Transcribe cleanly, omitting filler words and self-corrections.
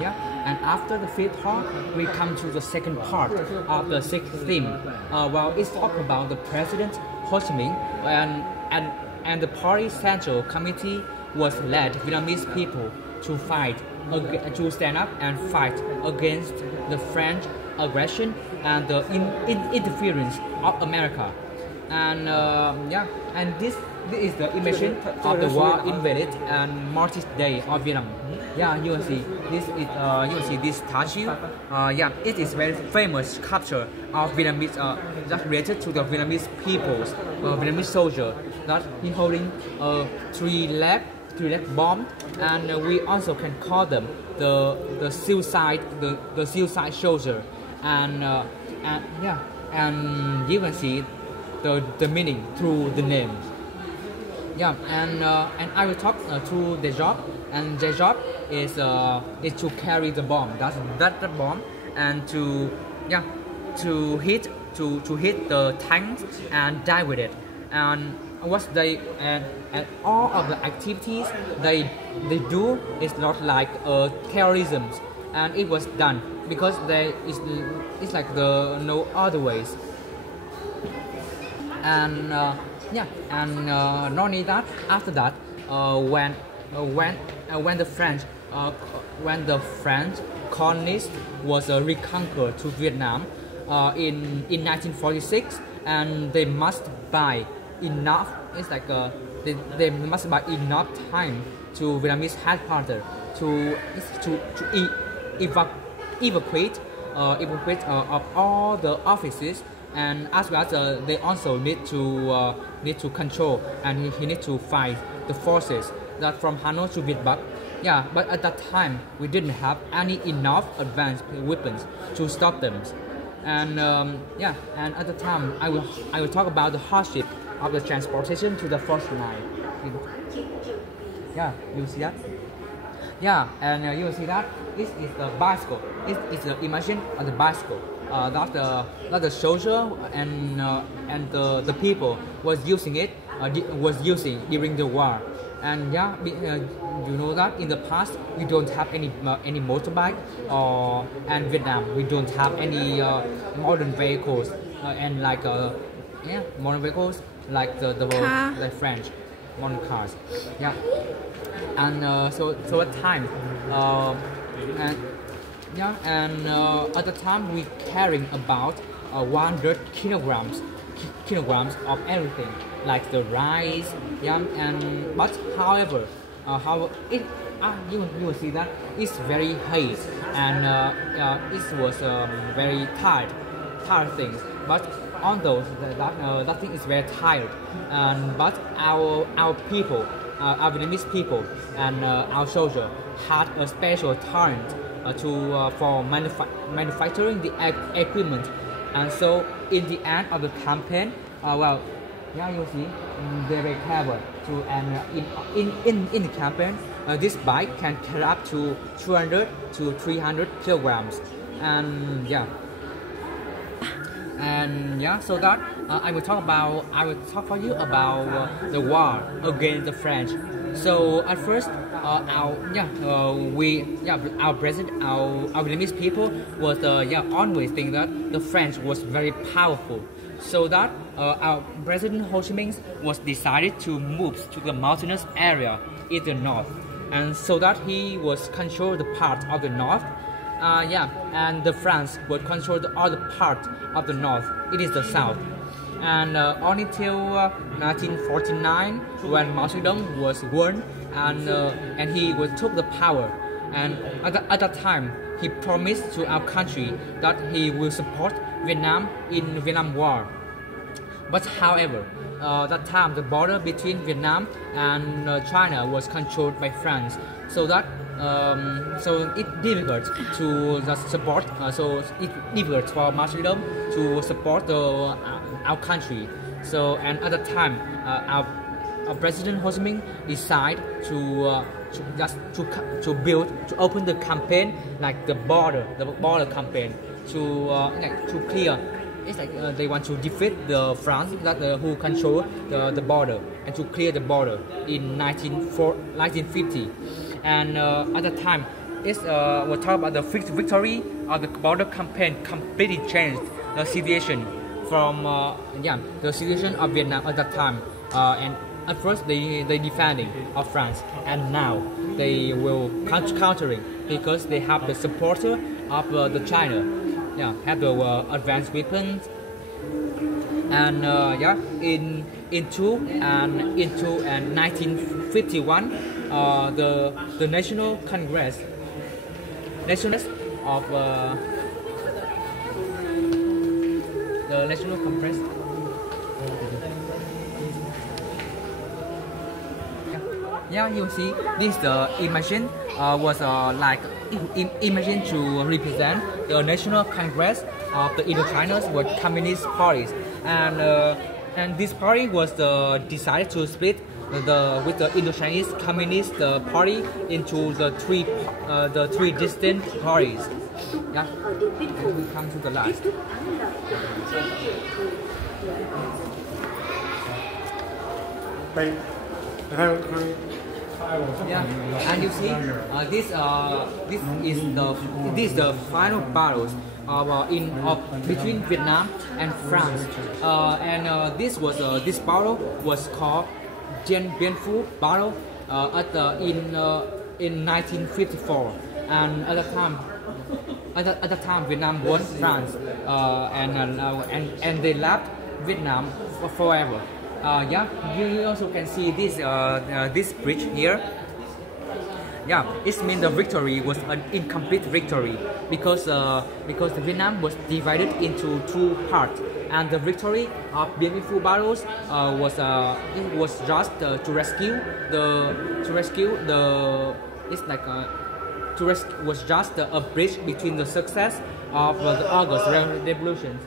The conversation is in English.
Yeah, and after the fifth part, we come to the second part of the sixth theme. Well, it's talk about the president Ho Chi Minh and the party central committee was led Vietnamese people to fight, to stand up and fight against the French aggression and the interference of America. And yeah, and this is the image of the war invaded and Martyrs Day of Vietnam. Yeah, you will see this is you will see this statue. Yeah, it is very famous sculpture of Vietnamese that related to the Vietnamese peoples, Vietnamese soldier that he holding a three-leg bomb, and we also can call them the suicide soldier, and yeah, and you can see the meaning through the name. Yeah, and I will talk to the job, and the job is to carry the bomb. That's the bomb, and to yeah to hit the tanks and die with it. And what they and all of the activities they do is not like terrorism, and it was done because it's like the no other ways. And yeah, and not only that, after that, when the French colonists was reconquered to Vietnam in 1946, and they must buy enough. It's like they must buy enough time to Vietnamese headquarters to evacuate of all the offices, and as well as they also need to control, and he need to fight the forces that from Hanoi to Việt Bắc. Yeah, but at that time we didn't have any enough advanced weapons to stop them. And yeah, and at the time I will talk about the hardship of the transportation to the first line. Yeah, you see that? Yeah, and you will see that this is the bicycle. It is the imagine of the bicycle. That the soldier and the people was using it during the war. And yeah, you know that in the past we don't have any motorbike, and Vietnam we don't have any modern vehicles, and like yeah, modern vehicles like the French modern cars. Yeah, and so at time and yeah, and at the time we carrying about 100 kilograms of everything, like the rice, yeah, and but however, how it you will see that it's very heavy, and it was very tired things. But on those that thing is very tired, and but our people, our Vietnamese people, and our soldier had a special talent for manufacturing the equipment. And so in the end of the campaign, well, yeah, you see, they were clever to, and in the campaign, this bike can carry up to 200 to 300 kilograms, and yeah. And yeah, so that I will talk for you about the war against the French. So at first, our president, our Vietnamese people was always think that the French was very powerful. So that our President Ho Chi Minh was decided to move to the mountainous area in the north, and so that he was control the part of the north. Yeah, and the France would control the other part of the north. It is the south. And only till 1949, when Mao Zedong was won, and he took the power. And at that time, he promised to our country that he will support Vietnam in Vietnam War. But however, that time the border between Vietnam and China was controlled by France, so that so it difficult to just support. So it difficult for Mao Zedong to support our country. So and at that time, our President Ho Chi Minh decided to open the campaign, like the border campaign, to clear. It's like they want to defeat the France who control the border, and to clear the border in 1950. And at that time, is we'll talk about the victory of the border campaign completely changed the situation from the situation of Vietnam at that time. And at first they defending of France, and now they will countering because they have the supporter of the China. Yeah, have the advanced weapons. And into 1951, the National Congress of the National Congress. Yeah, you see, this imagine was like imagine to represent the National Congress of the Indochina with Communist parties, and this party was decided to split with the Indochinese Communist Party into the three distinct parties. Yeah, and we come to the last. Yeah, and you see, this is the final battles between Vietnam and France, this battle was called Dien Bien Phu battle in 1954, and at the time Vietnam won France, and they left Vietnam forever. Yeah, you also can see this bridge here. Yeah, it means the victory was an incomplete victory because Vietnam was divided into two parts, and the victory of Bien Phu battles was just to rescue was just a bridge between the success of the August Revolution